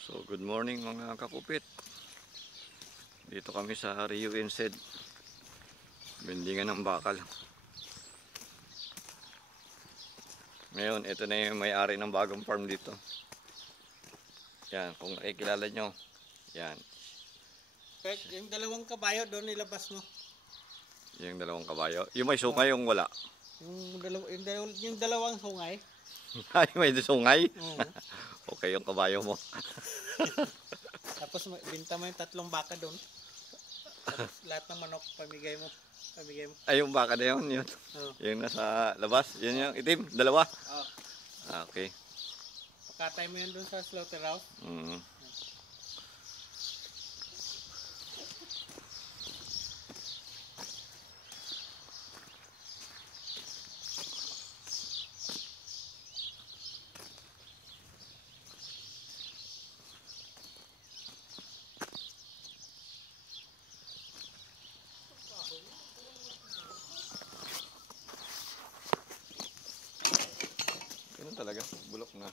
So good morning mga kakupit. Dito kami sa Rio Insed, bendingan ng bakal. Ngayon ito na yung may-ari ng bagong farm dito. Yan, kung nakikilala nyo. Yan, Pek, yung dalawang kabayo doon nilabas mo. yung dalawang kabayo. Yung may sungay, yung wala. Yung dalawang sungay. Ay, may sungay. Oo. Okay yung kabayo mo. Tapos binta mo yung 3 baka doon. Tapos lahat ng manok pamigay mo. Ay, yung baka na yun. Yun. Oo. Yung nasa labas. Yun yung itim. Dalawa. Oh. Okay. Pakatay mo yun doon sa slaughterhouse. Ganun talaga. Bulok na.